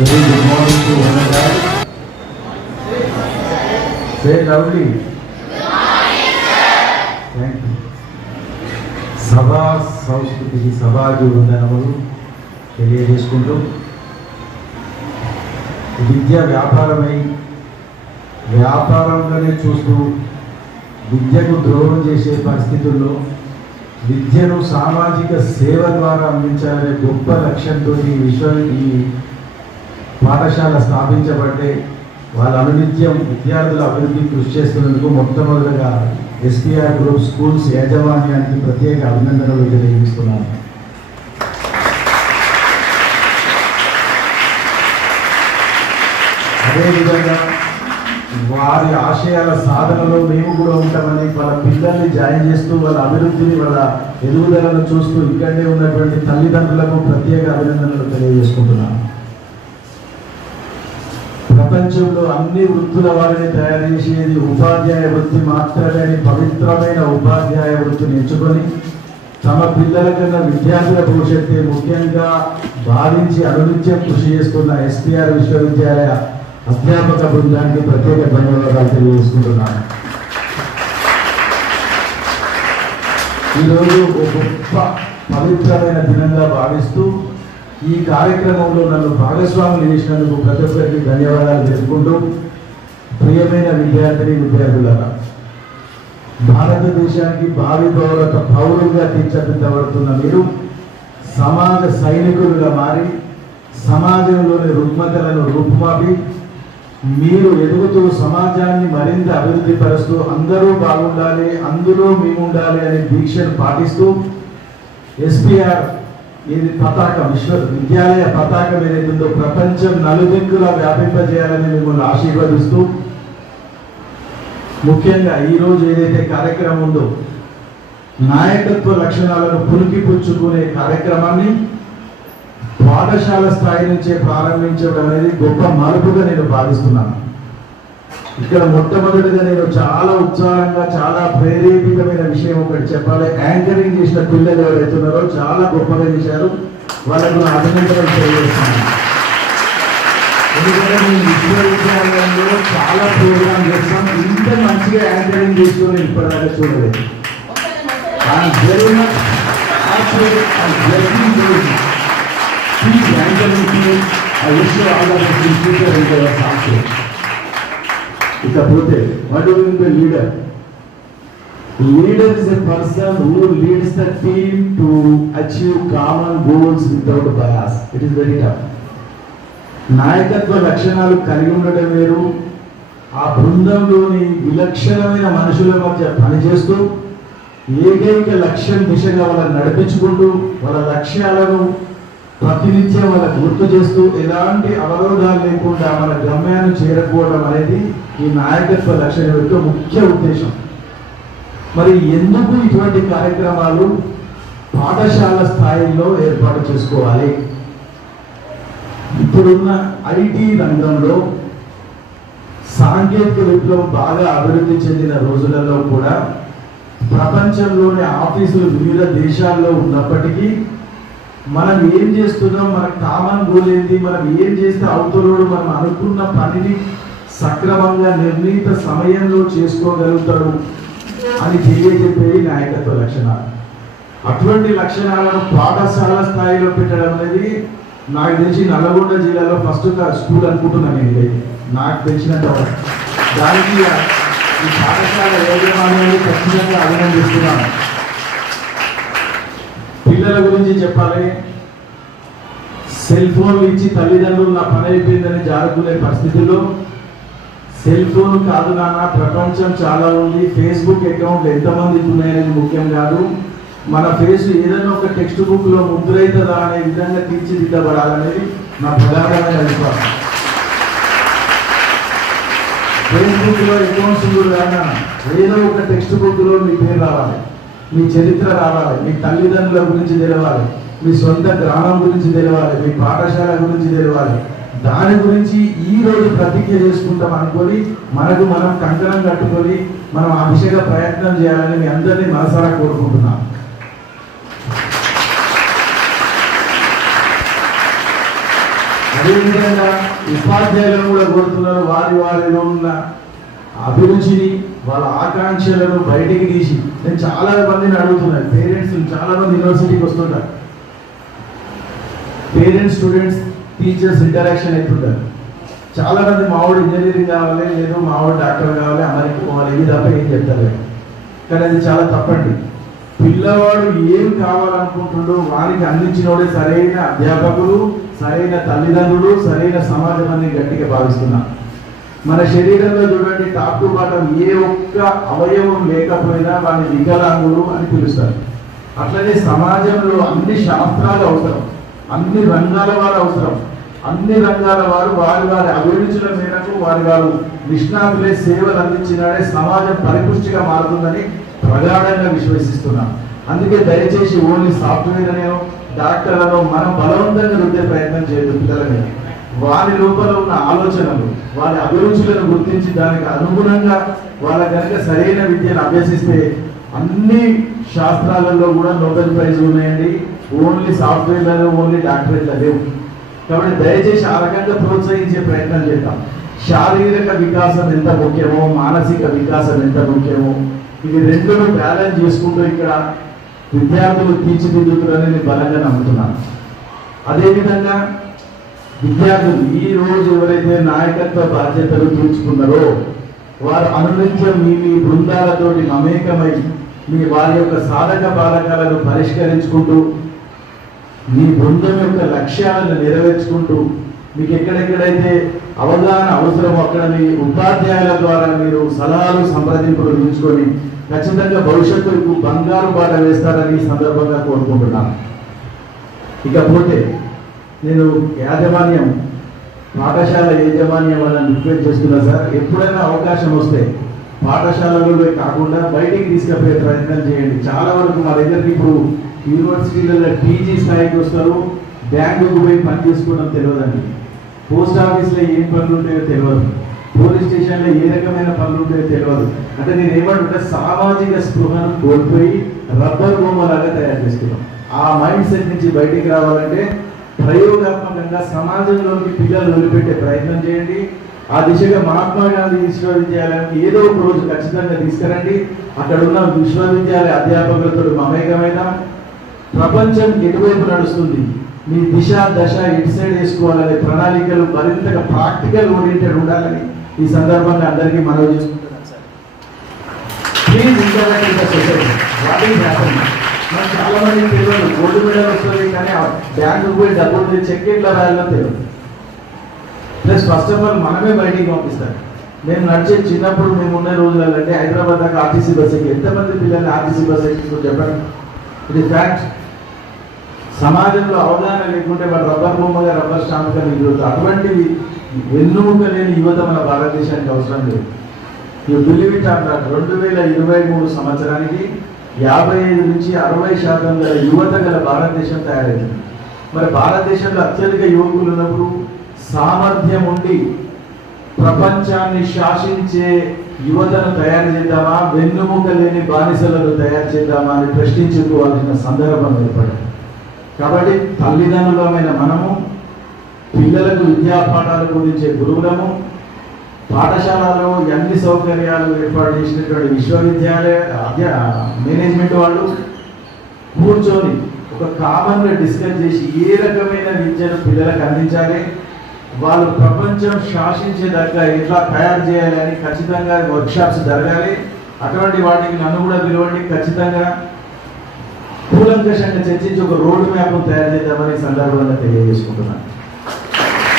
Very good morning to one and all. Say it loudly. Thank you. సభా సంస్కృతికి సభాకి వందనములు తెలియజేసుకుంటూ విద్య వ్యాపారంగానే చూస్తూ విద్యకు ద్రోహం చేసే పరిస్థితుల్లో విద్యను సామాజిక సేవ ద్వారా అందించాలనే గొప్ప లక్ష్యంతో ఈ పాఠశాల స్థాపించబడ్డే వాళ్ళ అనునిత్యం విద్యార్థుల అభివృద్ధి కృషి చేస్తున్నందుకు మొట్టమొదటిగా ఎస్పీఆర్ గ్రూప్ స్కూల్స్ యాజమాన్యానికి ప్రత్యేక అభినందనలు తెలియజేస్తున్నాను. అదేవిధంగా వారి ఆశయాల సాధనలో మేము కూడా ఉంటామని వాళ్ళ పిల్లల్ని జాయిన్ చేస్తూ వాళ్ళ అభివృద్ధిని వాళ్ళ ఎదుగుదలను చూస్తూ ఇక్కడే ఉన్నటువంటి తల్లిదండ్రులకు ప్రత్యేక అభినందనలు తెలియజేసుకుంటున్నాను. ప్రపంచంలో అన్ని వృత్తుల వారిని తయారు చేసేది ఉపాధ్యాయ వృత్తి మాత్రమే అని పవిత్రమైన ఉపాధ్యాయ వృత్తిని ఎంచుకొని తమ పిల్లల కన్నా విద్యార్థుల భవిష్యత్తు ముఖ్యంగా భావించి అనునిత్యం కృషి చేస్తున్న ఎస్పీఆర్ విశ్వవిద్యాలయ అధ్యాపక బృందానికి ప్రత్యేక ధన్యవాదాలు తెలియజేసుకుంటున్నాను. ఈరోజు ఒక గొప్ప పవిత్రమైన దినంగా భావిస్తూ ఈ కార్యక్రమంలో నన్ను భాగస్వాములు చేసినందుకు ప్రతి ఒక్కరికి ధన్యవాదాలు తెలుపుకుంటూ, ప్రియమైన విద్యార్థులారా, భారతదేశానికి భావి పౌరులుగా తీర్చిదిద్దబడుతున్న మీరు సమాజ సైనికులుగా మారి సమాజంలోని రుగ్మతలను రూపుమాపి మీరు ఎదుగుతూ సమాజాన్ని మరింత అభివృద్ధి పరుస్తూ అందరూ బాగుండాలి, అందులో మేము ఉండాలి అనే దీక్షను పాటిస్తూ ఎస్పీఆర్ విశ్వవిద్యాలయ పతాకం ఏదైతుందో ప్రపంచం నలుదిక్కులా వ్యాపింపజేయాలని మిమ్మల్ని ఆశీర్వదిస్తూ, ముఖ్యంగా ఈరోజు ఏదైతే కార్యక్రమం ఉందో నాయకత్వ లక్షణాలను పుణికిపుచ్చుకునే కార్యక్రమాన్ని పాఠశాల స్థాయి నుంచే ప్రారంభించడం అనేది గొప్ప మలుపుగా నేను భావిస్తున్నాను. ఇక్కడ మొట్టమొదటిగా నేను చాలా ఉత్సాహంగా చాలా ప్రేరేపితమైన విషయం ఒకటి చెప్పాలి. యాంకరింగ్ చేసిన పిల్లలు ఎవరైతున్నారో చాలా గొప్పగా చేశారు, వాళ్ళకు నా అభినందనలు తెలియజేస్తున్నాను. ఎందుకంటే నేను విశ్వవిద్యాలయంలో చాలా ప్రోగ్రామ్ చేస్తాం, ఇంత మంచిగా యాంకరింగ్ చేస్తూ నేను ఇప్పటిదాకా చూడలేదు. ఇకపోతే what do you mean by leader? Leader is a person who leads the team to achieve common goals without bias. It is very tough. నాయకత్వ లక్షణాలు కలిగి ఉండటం వేరు, ఆ బృందంలోని విలక్షణమైన మనుషుల మధ్య పనిచేస్తూ ఏకైక లక్ష్యం దిశగా వాళ్ళని నడిపించుకుంటూ వాళ్ళ లక్ష్యాలను ప్రతినిత్యం వాళ్ళకు గుర్తు చేస్తూ ఎలాంటి అవరోధాలు లేకుండా మన గమ్యాన్ని చేరుకోవడం అనేది ఈ నాయకత్వ లక్ష్యం యొక్క ముఖ్య ఉద్దేశం. మరి ఎందుకు ఇటువంటి కార్యక్రమాలు పాఠశాల స్థాయిలో ఏర్పాటు చేసుకోవాలి? ఇప్పుడున్న ఐటీ రంగంలో సాంకేతిక విప్లవం బాగా అభివృద్ధి చెందిన రోజులలో కూడా ప్రపంచంలోని ఆఫీసులు వివిధ దేశాల్లో ఉన్నప్పటికీ మనం ఏం చేస్తున్నాం, మన కామన్ గోల్ ఏంటి, మనం ఏం చేస్తే అవుతున్నాడు, మనం అనుకున్న పనిని సక్రమంగా నిర్ణీత సమయంలో చేసుకోగలుగుతాడు అని తెలియజెప్పేది నాయకత్వ లక్షణాలు. అటువంటి లక్షణాలను పాఠశాల స్థాయిలో పెట్టడం అనేది నాకు తెలిసి నల్లగొండ జిల్లాలో ఫస్ట్ స్కూల్ అనుకుంటున్నాను నేను ఇదైతే నాకు తెలిసినంత. దానికి ఈ పాఠశాల యాజమాన్యాన్ని ఖచ్చితంగా అభినందిస్తున్నాను. పిల్లల గురించి చెప్పాలి, సెల్ ఫోన్లు ఇచ్చి తల్లిదండ్రులు నా పని అయిపోయిందని జారుకునే పరిస్థితుల్లో సెల్ ఫోన్ కాదు నాన్న, ప్రపంచం చాలా ఉంది, ఫేస్బుక్ అకౌంట్లు ఎంతమందికి ఉన్నాయనేది ముఖ్యం కాదు, మన ఫేస్ ఏదైనా ఒక టెక్స్ట్ బుక్ లో ముద్రైతుందా అనే విధంగా తీర్చిదిద్దబడాలనేది నా ప్రధానమైన అభిప్రాయం. ఫేస్బుక్ లో అకౌంట్స్ కూడా ఏదో ఒక టెక్స్ట్ బుక్ లో మీ పేరు రావాలి, మీ చరిత్ర రావాలి, మీ తల్లిదండ్రుల గురించి తెలవాలి, మీ సొంత గ్రామం గురించి తెలవాలి, మీ పాఠశాల గురించి తెలవాలి. దాని గురించి ఈ రోజు ప్రతిజ్ఞ చేసుకుంటాం అనుకొని మనకు మనం కంకణం కట్టుకొని మనం ఆ దిశగా ప్రయత్నం చేయాలని మీ అందరినీ మనసారా కోరుకుంటున్నాం. అదేవిధంగా ఉపాధ్యాయులను కూడా కోరుతున్నారు వారిలో ఉన్న అభిరుచిని వాళ్ళ ఆకాంక్షలను బయటికి తీసి. నేను చాలా మందిని అడుగుతున్నాను, పేరెంట్స్ చాలా మంది యూనివర్సిటీకి వస్తుంటారు, పేరెంట్స్ స్టూడెంట్స్ టీచర్స్ ఇంటరాక్షన్ అవుతుంటారు. చాలా మంది మావాడు ఇంజనీరింగ్ కావాలి, లేదు మావాడు డాక్టర్ కావాలి, అమెరికా పోవాలి, ఇది తప్ప ఏం చెప్తారు. కానీ అది చాలా తప్పండి. పిల్లవాడు ఏం కావాలనుకుంటుండో వారికి అందించినోడే సరైన అధ్యాపకులు, సరైన తల్లిదండ్రులు, సరైన సమాజం అని గట్టిగా భావిస్తున్నాం. మన శరీరంలో చూడండి, టాప్ టు బాటం ఏ ఒక్క అవయవం లేకపోయినా వాళ్ళని వికలాంగులు అని పిలుస్తారు. అట్లనే సమాజంలో అన్ని శాస్త్రాలు అవసరం, అన్ని రంగాల వారు అవసరం. అన్ని రంగాల వారు వారి వారి అభిరుచుల మేరకు వారు నిష్ణాతులే సేవలు అందించినాడే సమాజం పరిపుష్టిగా మారుతుందని ప్రగాఢంగా విశ్వసిస్తున్నాం. అందుకే దయచేసి ఓన్లీ సాఫ్ట్వేర్ అనేో డాక్టర్ అనో మనం బలవంతంగా రుద్దే ప్రయత్నం చేయదు. పిల్లలని వారి లోపల ఉన్న ఆలోచనలు, వారి అభిరుచులను గుర్తించి దానికి అనుగుణంగా వాళ్ళ కనుక సరైన విద్యను అభ్యసిస్తే అన్ని శాస్త్రాలలో కూడా నోబెల్ ప్రైజ్ ఉన్నాయండి. ఓన్లీ సాఫ్ట్వేర్లలో ఓన్లీ డాక్టరేట్ల లేవు. కాబట్టి దయచేసి ఆ రకంగా ప్రోత్సహించే ప్రయత్నం చేద్దాం. శారీరక వికాసం ఎంత ముఖ్యమో, మానసిక వికాసం ఎంత ముఖ్యమో, ఇది రెండును బ్యాలెన్స్ చేసుకుంటూ ఇక్కడ విద్యార్థులు తీర్చిదిద్దుతారని నేను బలంగా నమ్ముతున్నాను. అదేవిధంగా విద్యార్థులు ఈ రోజు ఎవరైతే నాయకత్వ బాధ్యతలు తీర్చుకున్నారో వారు అనునిత్యం మీ బృందాలతోటి మమేకమై మీ వారి యొక్క సాధక బాధకాలను పరిష్కరించుకుంటూ మీ బృందం యొక్క లక్ష్యాలను నెరవేర్చుకుంటూ మీకు ఎక్కడెక్కడైతే అవగాహన అవసరమో అక్కడ మీ ఉపాధ్యాయుల ద్వారా మీరు సలహాలు సంప్రదింపులు ఉంచుకొని ఖచ్చితంగా భవిష్యత్తుకు బంగారు బాట వేస్తారని ఈ సందర్భంగా కోరుకుంటున్నాను. ఇకపోతే నేను యాజమాన్యం, పాఠశాల యాజమాన్యం వాళ్ళని రిక్వెస్ట్ చేస్తున్నా సార్, ఎప్పుడైనా అవకాశం వస్తే పాఠశాలలో కాకుండా బయటికి తీసుకుపోయే ప్రయత్నం చేయండి. చాలా వరకు మా దగ్గరికి ఇప్పుడు యూనివర్సిటీలలో పీజీ స్థాయికి వస్తారు, బ్యాంకుకు పోయి పని చేసుకోవడం తెలియదండి, పోస్ట్ ఆఫీస్లో ఏం పనులు ఉంటాయో తెలియదు, పోలీస్ స్టేషన్లో ఏ రకమైన పనులు ఉంటాయో తెలియదు. అంటే నేను ఏమంటుంటే సామాజిక స్పృహను కోల్పోయి రబ్బర్ బొమ్మలాగా తయారు చేస్తున్నాం. ఆ మైండ్ సెట్ నుంచి బయటికి రావాలంటే ప్రయోగాత్మకంగా సమాజంలోకి పిల్లలు వదిలిపెట్టే ప్రయత్నం చేయండి. ఆ దిశగా మహాత్మా గాంధీ విశ్వవిద్యాలయానికి ఏదో ఒక రోజు ఖచ్చితంగా తీసుకురండి. అక్కడ ఉన్న విశ్వవిద్యాలయ అధ్యాపకులతో మమేకమైన ప్రపంచం ఎటువైపు నడుస్తుంది, మీ దిశ దశ ఎటు సైడ్ వేసుకోవాలనే ప్రణాళికలు మరింతగా ప్రాక్టికల్ ఓరియంటెడ్ ఉండాలని ఈ సందర్భంగా అందరికీ మనవి చేసుకుంటున్నాను sir. Please interact with the society. What is happening? మనకు చాలా మంది తెలియదు, గోల్డ్ మెడల్ వస్తుంది కానీ బ్యాంకుకు పోయి డబ్బులు చెక్ ఎట్లా రాయాలో తెలియదు. ప్లస్ ఫస్ట్ ఆఫ్ ఆల్ మనమే బయటికి పంపిస్తారు. మేము నడిచే చిన్నప్పుడు మేము ఉన్న రోజులలో అంటే హైదరాబాద్ దాకా ఆర్టీసీ బస్ ఎక్కి ఎంతమంది పిల్లల్ని ఆర్టీసీ బస్ ఎక్కి చెప్పండి. ఇది ఫ్యాక్ట్. సమాజంలో అవగాహన లేకుంటే వాడు రబ్బర్ బొమ్మగా రబ్బర్ స్టాంప్గా మిగులుతుంది. అటువంటివి వెన్నుముక లేని యువత మన భారతదేశానికి అవసరం లేదు. ఈ బిలీవ్ ఇట్ ఆర్ నాట్ 2023 సంవత్సరానికి 55 నుంచి 60% గల యువత గల భారతదేశం తయారైంది. మరి భారతదేశంలో అత్యధిక యువకులు ఉన్నప్పుడు సామర్థ్యం ఉండి ప్రపంచాన్ని శాసించే యువతను తయారు చేద్దామా, వెన్నుముక లేని బానిసలను తయారు చేద్దామా అని ప్రశ్నించుకోవాల్సిన సందర్భం ఏర్పడింది. కాబట్టి తల్లిదండ్రులమైన మనము పిల్లలకు విద్యా పాఠాలు బోధించే గురువులము, పాఠశాలలో అన్ని సౌకర్యాలు ఏర్పాటు చేసినటువంటి విశ్వవిద్యాలయ మేనేజ్మెంట్ వాళ్ళు కూర్చొని ఒక కామన్గా డిస్కస్ చేసి ఏ రకమైన విద్యను పిల్లలకు అందించాలి, వాళ్ళు ప్రపంచం శాసించేదాకా ఎట్లా తయారు చేయాలి అని ఖచ్చితంగా వర్క్షాప్స్ జరగాలి. అటువంటి వాటికి నన్ను కూడా పిలవండి. ఖచ్చితంగా కూలంకషంగా చర్చించి ఒక రోడ్ మ్యాప్ తయారు చేద్దామని సందర్భంగా తెలియజేసుకుంటున్నాను.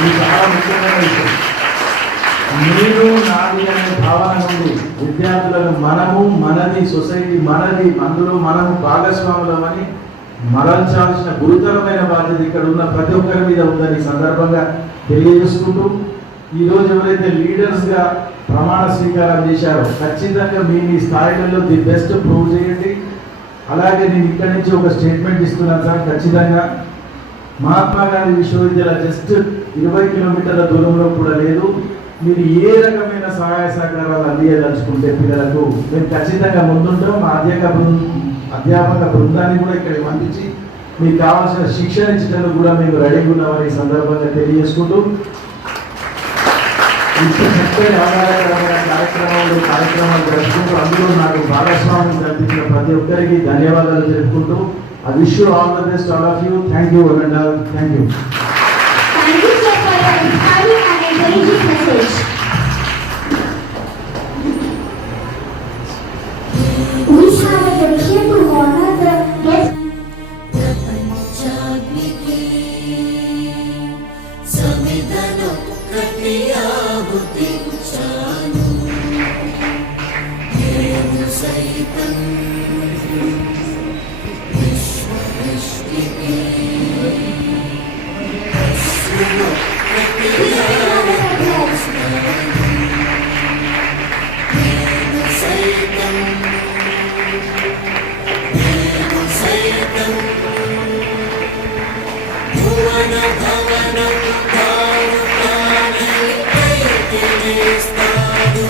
ఇది చాలా ముఖ్యమైన విషయం. మీరు నాది అనే భావన నుండి విద్యార్థులను మనము, మనది, సొసైటీ మనది, అందులో మనము భాగస్వాములమని మరల్చాల్సిన గురుతరమైన బాధ్యత ఇక్కడ ఉన్న ప్రతి ఒక్కరి మీద ఉందని సందర్భంగా తెలియజేసుకుంటూ, ఈరోజు ఎవరైతే లీడర్స్గా ప్రమాణ స్వీకారం చేశారో ఖచ్చితంగా మీ స్థాయిలలో ది బెస్ట్ ప్రూవ్ చేయండి. అలాగే నేను ఇక్కడి నుంచి ఒక స్టేట్మెంట్ ఇస్తున్నాను సార్. ఖచ్చితంగా మహాత్మా గాంధీ విశ్వవిద్యాలయం జస్ట్ 20 కిలోమీటర్ల దూరంలో కూడా లేదు. మీరు ఏ రకమైన సహాయ సహకారాలు అందించదలుచుకుంటే పిల్లలకు మేము ఖచ్చితంగా ముందుంటాం. మా అధ్యాపక బృందాన్ని కూడా ఇక్కడ పంపించి మీకు కావాల్సిన శిక్షణ ఇచ్చడానికి కూడా మేము రెడీగా ఉన్నామని ఈ సందర్భంగా తెలియజేసుకుంటూ ఇంత చక్కని ఆధారకరమైన కార్యక్రమాలు జరుపుకుంటూ అందులో నాకు భాగస్వామ్యం కల్పించిన ప్రతి ఒక్కరికి ధన్యవాదాలు తెలుపుకుంటూ I wish you all the best, all of you. Thank you, Ananda. Thank you. Thank you, sir, for your inspiring and encouraging message. We have a tradition to honor the guest. భవన భారుకాని కైకిలిస్తాడు